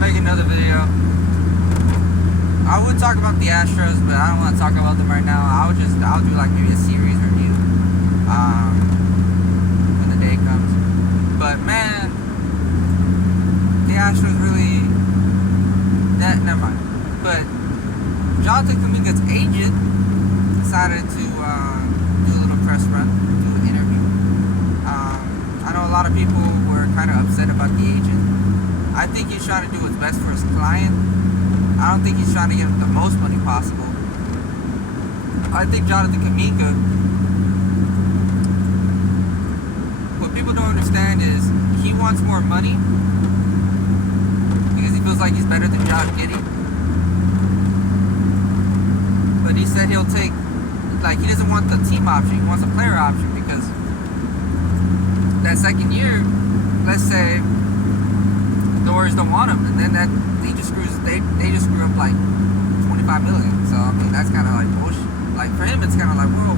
make another video. I would talk about the Astros, but I don't want to talk about them right now. I'll do like maybe a series review when the day comes. But man, the Astros really, never mind. But Johnathan Kuminga's agent decided to do a little press run, do an interview. I know a lot of people were kind of upset about the agent. I think he's trying to do what's best for his client. I don't think he's trying to get him the most money possible. I think Johnathan Kuminga, what people don't understand is he wants more money because he feels like he's better than Josh Giddey. But he said he'll take, like, he doesn't want the team option, he wants a player option, because that second year, let's say the Warriors don't want him, and then that they just screw up like $25 million. So I mean, that's kind of like bullshit. Like for him, it's kind of like whoa.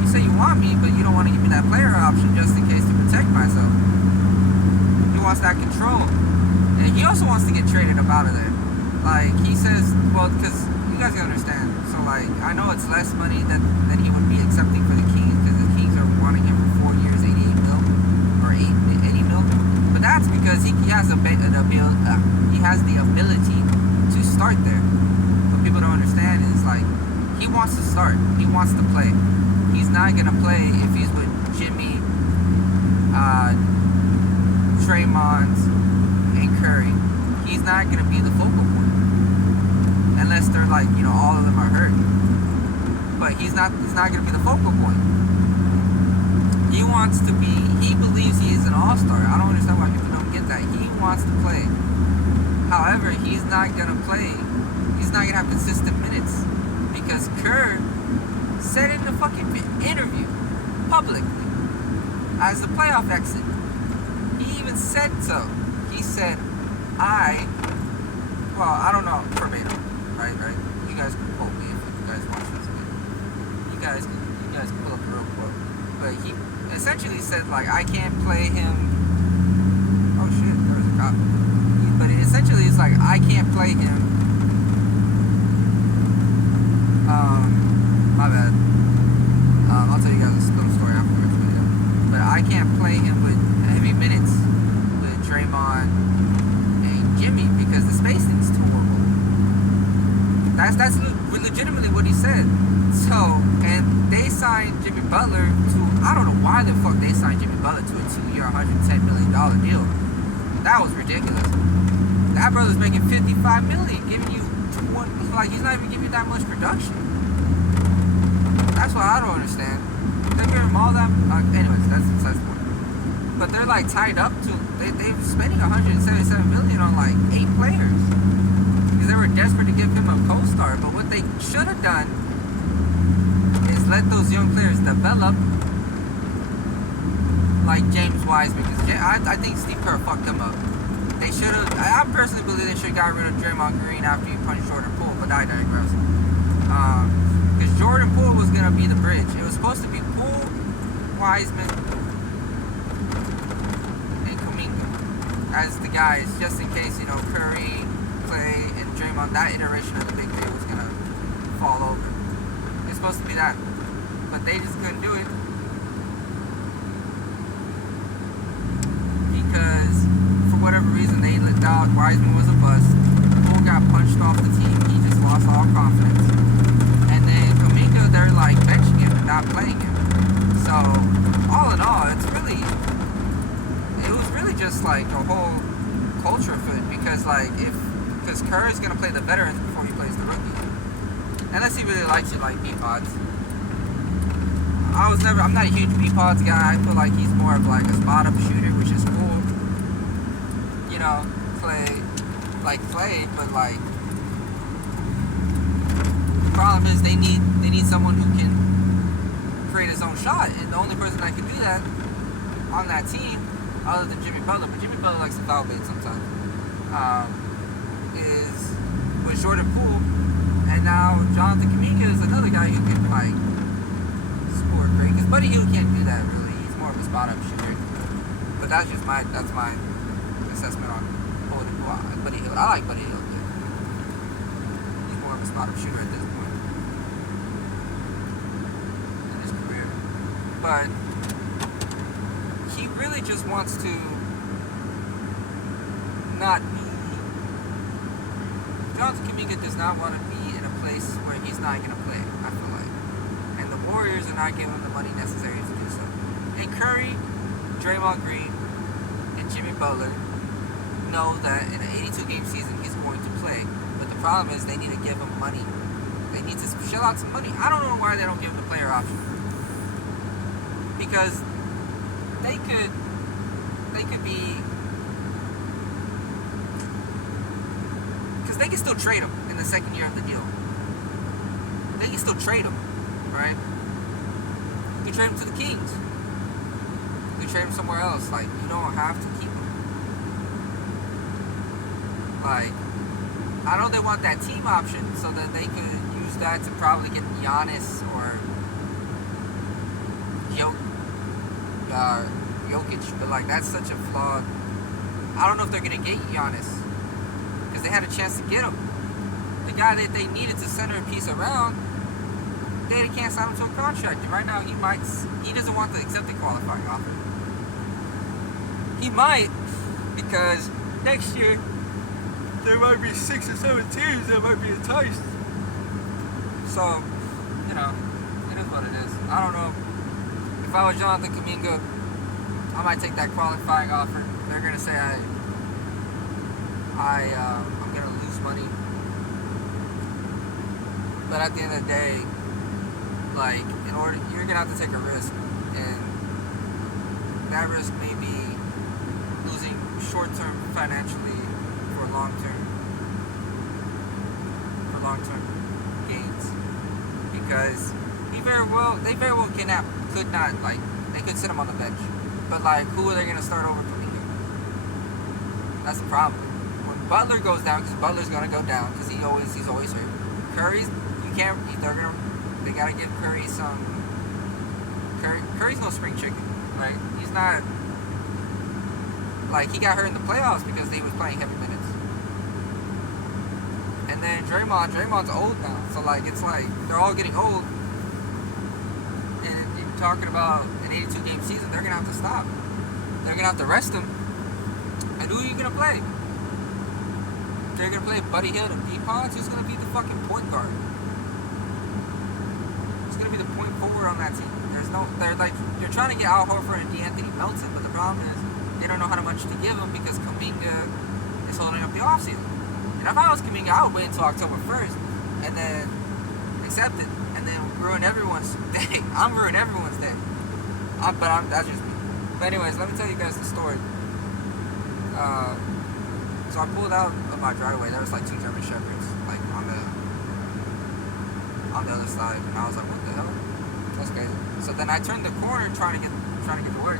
You say you want me, but you don't want to give me that player option just in case to protect myself. He wants that control, and he also wants to get traded up out of there. Like he says, well, because you guys gotta understand. So like, I know it's less money than he would be accepting for the Kings, because the Kings are wanting him for 4 years, 88 mil or 80 mil. But that's because he has the ability to start there. What people don't understand is like he wants to start. He wants to play. He's not gonna play if he's with Jimmy, Draymond, and Curry. He's not gonna be the focal point unless they're like, you know, all of them are hurt. But he's not gonna be the focal point. He wants to be. He believes he is an all-star. I don't understand why people don't get that. He wants to play. However, he's not gonna play. He's not gonna have consistent minutes because Kerr said in the fucking interview publicly as the playoff exit. He even said so. He said, I don't know verbatim, right? You guys can quote me if you guys watch this video. You guys can pull up the real quote. But he essentially said like, I can't play him. Oh shit, there was a cop. But essentially it's like, I can't play him. My bad. I'll tell you guys a little story afterwards. But I can't play him with heavy minutes with Draymond and Jimmy because the spacing's too horrible. That's legitimately what he said. So, and they signed Jimmy Butler to, I don't know why the fuck they signed Jimmy Butler to a 2-year, $110 million deal. That was ridiculous. That brother's making $55 million, giving you 20, like he's not even giving you that much production. That's what I don't understand. They're giving him all that. Anyways, that's the point. But they're like tied up to. They're spending $177 million on like 8 players because they were desperate to give him a co-star. But what they should have done is let those young players develop, like James Wiseman. Because I think Steve Kerr fucked them up. They should have. I personally believe they should have got rid of Draymond Green after he punched Jordan Poole, but I digress. Because Jordan Poole was gonna be the bridge. It was supposed to be Poole, Wiseman, and Kuminga as the guys, just in case, you know, Curry, Clay, and Draymond, that iteration of the big three was gonna fall over. It's supposed to be that, but they just couldn't do it because for whatever reason they let out. Wiseman was a bust. Poole got punched off the team. He just lost all confidence. And then Kuminga, they're like benching him and not playing him. So all in all, it was really just like a whole culture fit because Kerr is gonna play the veterans before he plays the rookies. Unless he really likes you like B-Pods. I'm not a huge B-Pods guy. I feel like he's more of like a spot-up shooter, which is cool. You know, Clay, but like the problem is they need someone who can create his own shot, and the only person that can do that on that team, other than Jimmy Butler, but Jimmy Butler likes to foul bait sometimes, was Jordan Poole, and now Johnathan Kuminga is another guy who can like score great. Because Buddy Hield can't do that really. He's more of a spot-up shooter. But that's my assessment on Jordan Poole. Well, Buddy Hield. I like Buddy Hield. Yeah. He's more of a spot-up shooter at this point in his career. But he really just wants to not be. Johnathan Kuminga does not want to be in a place where he's not going to play, I feel like. And the Warriors are not giving him the money necessary to do so. And Curry, Draymond Green, and Jimmy Butler know that in an 82-game season he's going to play. But the problem is they need to give him money. They need to shell out some money. I don't know why they don't give him the player option. Because they could be... Because they can still trade him in the second year of the deal. They can still trade him, right? You can trade him to the Kings. You can trade him somewhere else. Like, you don't have to keep him. Like, I know they want that team option so that they could use that to probably get Giannis or Jokic, but like that's such a flawed. I don't know if they're gonna get Giannis because they had a chance to get him. The guy that they needed to center a piece around, they can't sign him to a contract. And right now, he doesn't want to accept the qualifying offer. He might because next year there might be 6 or 7 teams that might be enticed. So, you know, it is what it is. I don't know. If I was Johnathan Kuminga, I might take that qualifying offer. They're gonna say I'm gonna lose money, but at the end of the day, like you're gonna have to take a risk, and that risk may be losing short term financially for long term gains, because they very well could not, like, they could sit him on the bench. But, like, who are they going to start over Kuminga? That's the problem. When Butler goes down, because Butler's going to go down, because he's always hurt. Curry's, they got to give Curry some, Curry's no spring chicken. Like, he's not, like, he got hurt in the playoffs because he was playing heavy minutes. And then Draymond's old now. So, like, it's like, they're all getting old. Talking about an 82-game season, they're gonna have to stop. They're gonna have to rest him. And who are you gonna play? They're gonna play Buddy Hield and Ponds. Who's gonna be the fucking point guard? Who's gonna be the point forward on that team? They're trying to get Al Horford and D'Anthony Melton, but the problem is they don't know how much to give him because Kuminga is holding up the offseason. And if I was Kuminga, I would wait until October 1st and then accept it. And then ruin everyone's day. I'm ruining everyone's day. That's just me. But anyways, let me tell you guys the story. So I pulled out of my driveway. There was like 2 German Shepherds, like on the other side, and I was like, "What the hell? That's crazy." So then I turned the corner trying to get to work.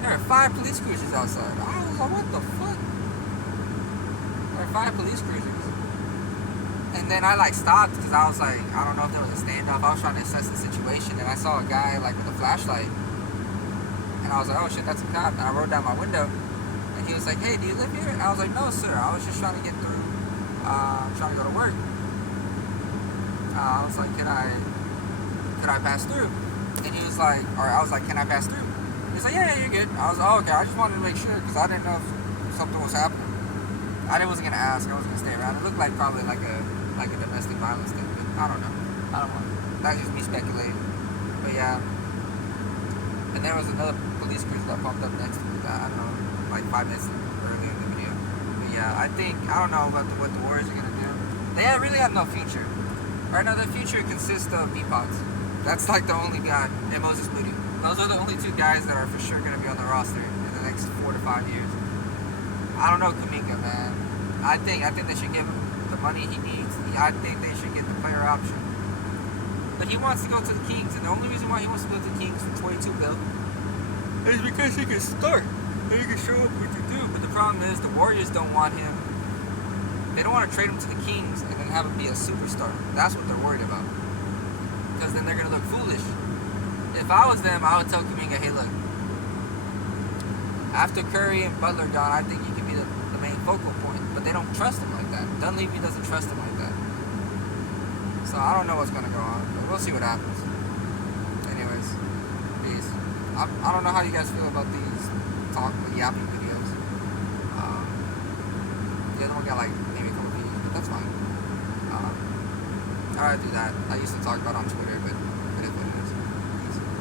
There are 5 police cruisers outside. I was like, "What the fuck?" There are 5 police cruisers. And then I like stopped because I was like, I don't know if there was a standoff. I was trying to assess the situation, and I saw a guy like with a flashlight, and I was like, oh shit, that's a cop. And I rolled down my window, and he was like, hey, do you live here? And I was like, no sir, I was just trying to get through, trying to go to work. I was like, could I pass through? And he was like, I was like, can I pass through? He's like, yeah, you're good. I was like, oh, okay, I just wanted to make sure because I didn't know if something was happening. I wasn't gonna ask. I was gonna stay around. It looked like probably like a domestic violence thing, but I don't know. That's just me speculating. But yeah. And there was another police cruiser that popped up next to me. I don't know, like 5 minutes earlier in the video. But yeah, I don't know about what the Warriors are gonna do. They really have no future. Right now, their future consists of B-Pods. That's like the only guy, and Moses Moody. Those are the only 2 guys that are for sure gonna be on the roster in the next 4 to 5 years. I don't know Kuminga, man. I think they should give him the money he needs. I think they should get the player option. But he wants to go to the Kings, and the only reason why he wants to go to the Kings for $22 billion is because he can start and he can show up what to do. But the problem is the Warriors don't want him. They don't want to trade him to the Kings and then have him be a superstar. That's what they're worried about. Because then they're gonna look foolish. If I was them, I would tell Kuminga, hey look, after Curry and Butler gone, I think you can be the main focal point, but they don't trust him like that. Dunleavy doesn't trust him like that. So I don't know what's gonna go on, but we'll see what happens. Anyways, peace. I don't know how you guys feel about these yapping videos. The other one got like maybe a couple views, but that's fine. I do that. I used to talk about it on Twitter, but